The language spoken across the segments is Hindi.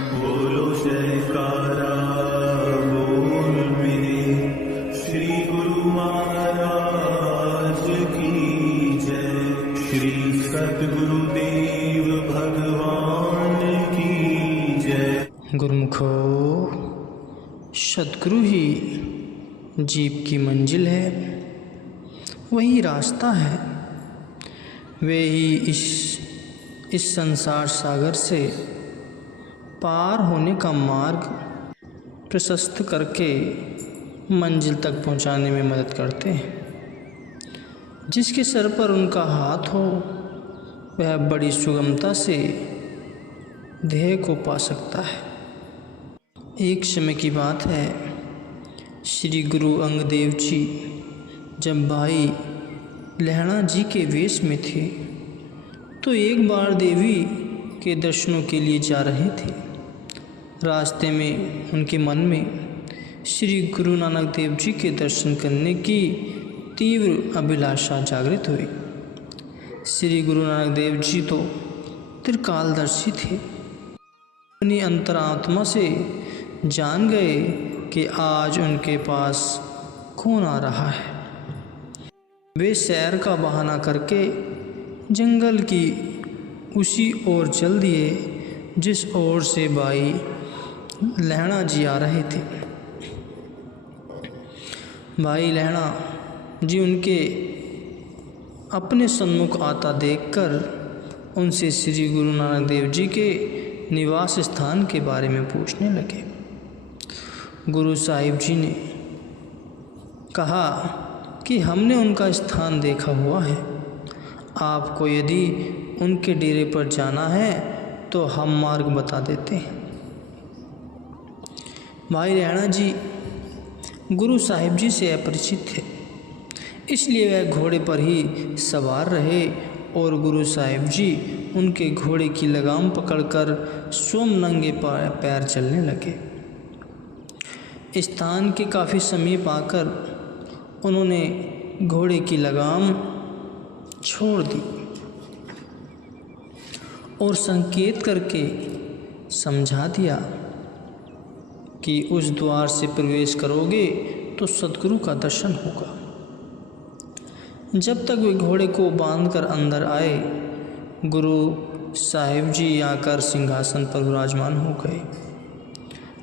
बोलो जयकारा बोल मेरे श्री गुरु महाराज की जय। श्री सद्गुरुदेव भगवान की जय। गुरुमुखो, सद्गुरु ही जीव की मंजिल है, वही रास्ता है। वे ही इस संसार सागर से पार होने का मार्ग प्रशस्त करके मंजिल तक पहुंचाने में मदद करते हैं। जिसके सर पर उनका हाथ हो वह बड़ी सुगमता से ध्येय को पा सकता है। एक समय की बात है, श्री गुरु अंगदेव जी जब भाई लहणा जी के वेश में थे तो एक बार देवी के दर्शनों के लिए जा रहे थे। रास्ते में उनके मन में श्री गुरु नानक देव जी के दर्शन करने की तीव्र अभिलाषा जागृत हुई। श्री गुरु नानक देव जी तो त्रिकालदर्शी थे। अपनी अंतरात्मा से जान गए कि आज उनके पास कौन आ रहा है। वे सैर का बहाना करके जंगल की उसी ओर चल दिए जिस ओर से भाई लहणा जी आ रहे थे। भाई लहणा जी उनके अपने सन्मुख आता देखकर उनसे श्री गुरु नानक देव जी के निवास स्थान के बारे में पूछने लगे। गुरु साहिब जी ने कहा कि हमने उनका स्थान देखा हुआ है, आपको यदि उनके डेरे पर जाना है तो हम मार्ग बता देते हैं। भाई लहणा जी गुरु साहिब जी से अपरिचित थे, इसलिए वह घोड़े पर ही सवार रहे और गुरु साहिब जी उनके घोड़े की लगाम पकड़कर स्वयं नंगे पैर चलने लगे। स्थान के काफ़ी समीप आकर उन्होंने घोड़े की लगाम छोड़ दी और संकेत करके समझा दिया कि उस द्वार से प्रवेश करोगे तो सद्गुरु का दर्शन होगा। जब तक वे घोड़े को बांधकर अंदर आए, गुरु साहिब जी आकर सिंहासन पर विराजमान हो गए।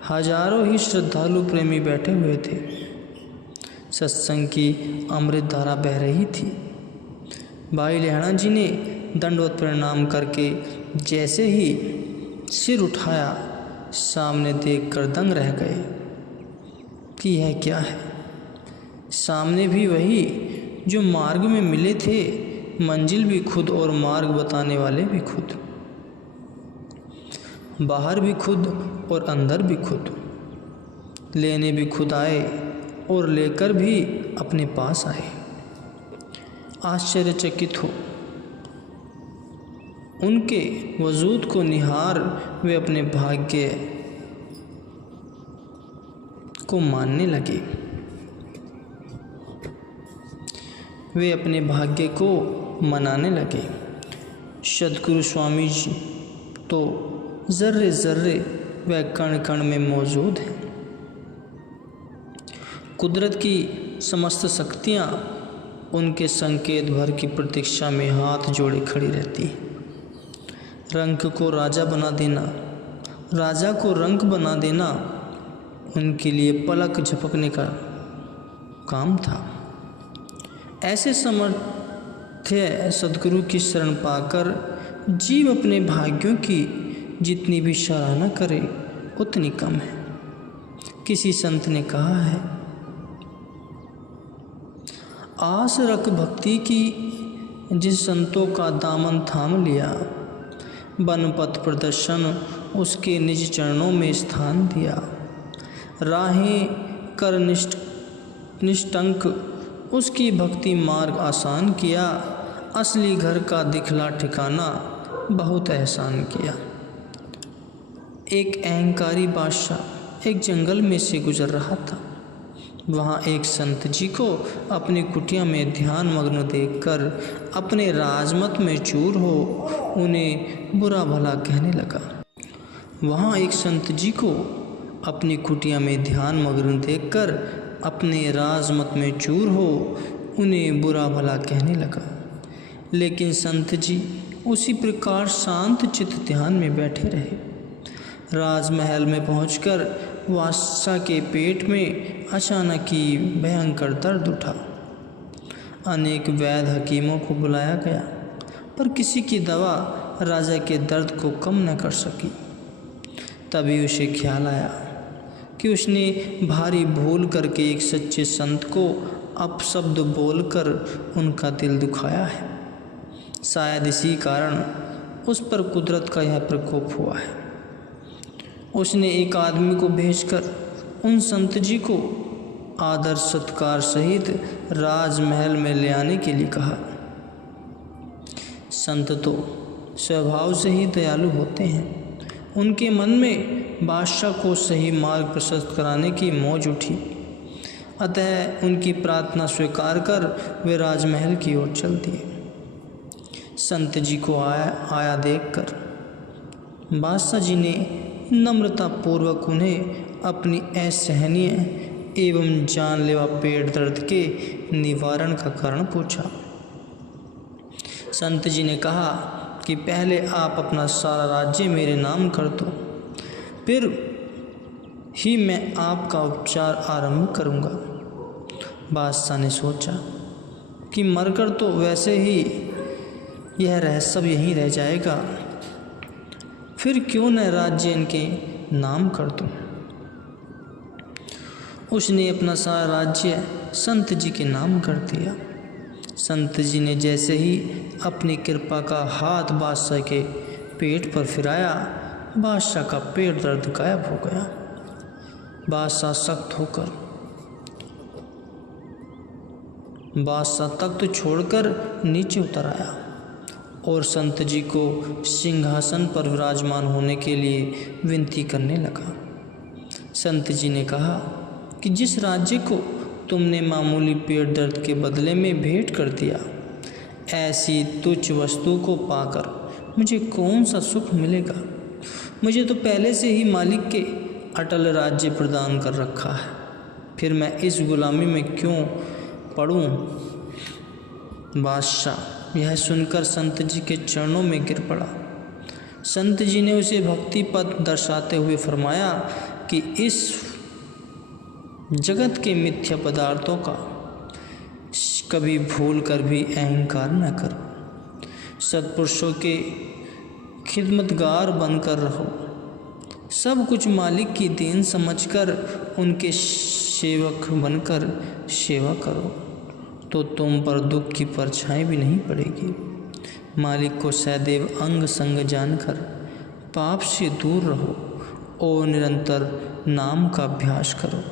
हजारों ही श्रद्धालु प्रेमी बैठे हुए थे। सत्संग की अमृत धारा बह रही थी। भाई लहणा जी ने दंडवत प्रणाम करके जैसे ही सिर उठाया, सामने देखकर दंग रह गए कि यह क्या है। सामने भी वही जो मार्ग में मिले थे, मंजिल भी खुद और मार्ग बताने वाले भी खुद, बाहर भी खुद और अंदर भी खुद, लेने भी खुद आए और लेकर भी अपने पास आए। आश्चर्यचकित हो उनके वजूद को निहार वे अपने भाग्य को मानने लगे। वे अपने भाग्य को मनाने लगे। सद्गुरु स्वामी जी तो जर्रे जर्रे व कण कण में मौजूद हैं। कुदरत की समस्त शक्तियाँ उनके संकेत भर की प्रतीक्षा में हाथ जोड़े खड़ी रहती हैं। रंक को राजा बना देना, राजा को रंक बना देना उनके लिए पलक झपकने का काम था। ऐसे समर्थ्य सद्गुरु की शरण पाकर जीव अपने भाग्यों की जितनी भी सराहना करे उतनी कम है। किसी संत ने कहा है, आस रख भक्ति की, जिस संतों का दामन थाम लिया, बन पथ प्रदर्शन उसके निज चरणों में स्थान दिया। राहें कर निष्टंक उसकी भक्ति मार्ग आसान किया, असली घर का दिखला ठिकाना बहुत एहसान किया। एक अहंकारी बादशाह एक जंगल में से गुजर रहा था। वहाँ एक संत जी को अपनी कुटिया में ध्यान मग्न देखकर अपने राजमत में चूर हो उन्हें बुरा भला कहने लगा। वहाँ एक संत जी को अपनी कुटिया में ध्यान मग्न देखकर अपने राजमत में चूर हो उन्हें बुरा भला कहने लगा। लेकिन संत जी उसी प्रकार शांत चित्त ध्यान में बैठे रहे। राजमहल में पहुंचकर बादशाह के पेट में अचानक ही भयंकर दर्द उठा। अनेक वैद्य हकीमों को बुलाया गया, पर किसी की दवा राजा के दर्द को कम न कर सकी। तभी उसे ख्याल आया कि उसने भारी भूल करके एक सच्चे संत को अपशब्द बोलकर उनका दिल दुखाया है। शायद इसी कारण उस पर कुदरत का यह प्रकोप हुआ है। उसने एक आदमी को भेजकर उन संत जी को आदर सत्कार सहित राजमहल में ले आने के लिए कहा। संत तो स्वभाव से ही दयालु होते हैं। उनके मन में बादशाह को सही मार्ग प्रशस्त कराने की मौज उठी। अतः उनकी प्रार्थना स्वीकार कर वे राजमहल की ओर चल दिए। संत जी को आया देखकर बादशाह जी ने नम्रतापूर्वक उन्हें अपनी असहनीय एवं जानलेवा पेट दर्द के निवारण का कारण पूछा। संत जी ने कहा कि पहले आप अपना सारा राज्य मेरे नाम कर दो, फिर ही मैं आपका उपचार आरंभ करूंगा। बादशाह ने सोचा कि मरकर तो वैसे ही यह रहस्य सब यहीं रह जाएगा, फिर क्यों न राज्य इनके नाम कर दूं। उसने अपना सारा राज्य संत जी के नाम कर दिया। संत जी ने जैसे ही अपनी कृपा का हाथ बादशाह के पेट पर फिराया, बादशाह का पेट दर्द गायब हो गया। बादशाह सख्त होकर तख्त छोड़कर नीचे उतर आया और संत जी को सिंहासन पर विराजमान होने के लिए विनती करने लगा। संत जी ने कहा कि जिस राज्य को तुमने मामूली पेट दर्द के बदले में भेंट कर दिया, ऐसी तुच्छ वस्तु को पाकर मुझे कौन सा सुख मिलेगा। मुझे तो पहले से ही मालिक के अटल राज्य प्रदान कर रखा है, फिर मैं इस गुलामी में क्यों पड़ूं। बादशाह यह सुनकर संत जी के चरणों में गिर पड़ा। संत जी ने उसे भक्ति पद दर्शाते हुए फरमाया कि इस जगत के मिथ्या पदार्थों का कभी भूल कर भी अहंकार न करो। सत्पुरुषों के खिदमतगार बनकर रहो। सब कुछ मालिक की देन समझकर उनके सेवक बनकर सेवा करो, तो तुम पर दुख की परछाई भी नहीं पड़ेगी। मालिक को सदैव अंग संग जानकर पाप से दूर रहो और निरंतर नाम का अभ्यास करो।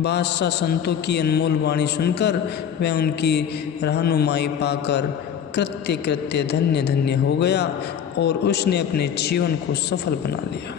बादशाह संतों की अनमोल वाणी सुनकर वह उनकी रहनुमाई पाकर कृत्य धन्य धन्य हो गया और उसने अपने जीवन को सफल बना लिया।